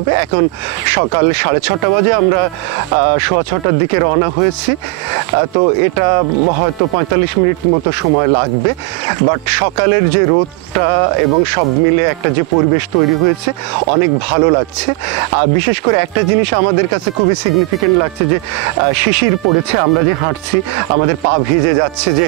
হবে। এখন সকাল 6:30 বাজে, আমরা 6:15টার দিকে রওনা হয়েছি। তো এটা হয়তো 45 মিনিট মতো সময় লাগবে, বাট সকালের যে রোদটা এবং সব মিলে একটা যে পরিবেশ তৈরি হয়েছে অনেক ভালো লাগছে। আর বিশেষ করে একটা জিনিস আমাদের কাছে খুবই সিগনিফিকেন্ট লাগছে, যে শিশির পড়েছে, আমরা যে হাঁটছি আমাদের পা ভিজে যাচ্ছে, যে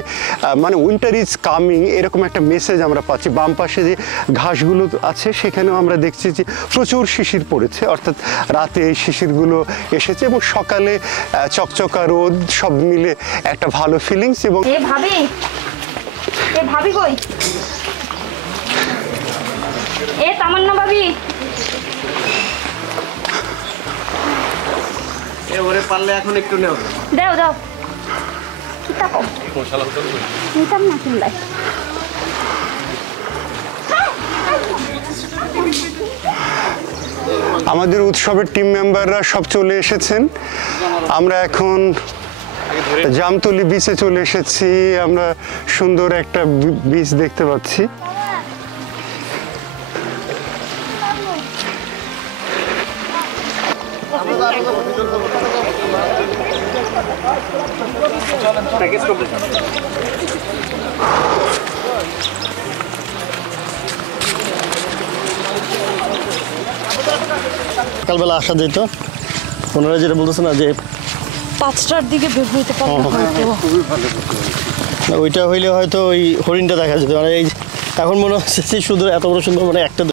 মানে উইন্টার ইজ কামিং এরকম একটা মেসেজ আমরা পাচ্ছি। বাম পাশে যে ঘাসগুলো আছে সেখানেও আমরা দেখছি যে প্রচুর শিশির পড়েছে, অর্থাৎ রাতে এই শিশিরগুলো এসেছে এবং সকালে চকচকা রোদ, সব মিলে একটা ভালো ফিলিংস। এবং ভাবি কই? তামান্না ভাবি, ওরে পারলে এখন একটু নেও, দাও দাও। কি তাকো মশলা হতো নিতাম না কিনলাই। আমাদের উৎসবের টিম মেম্বাররা সব চলে এসেছেন। আমরা এখন জামতলী বিচে চলে এসেছি। আমরা সুন্দর একটা বিচ দেখতে পাচ্ছি। সকালবেলা আসা যেত, ওনারা যেটা বলতেছে না যে 5টার দিকে বের হইতে পারবো ওইটা হইলে হয়তো ওই হরিণটা দেখা যেত। মানে এই এখন মনে হচ্ছে শুধু এত বড় সুন্দর, মানে একটা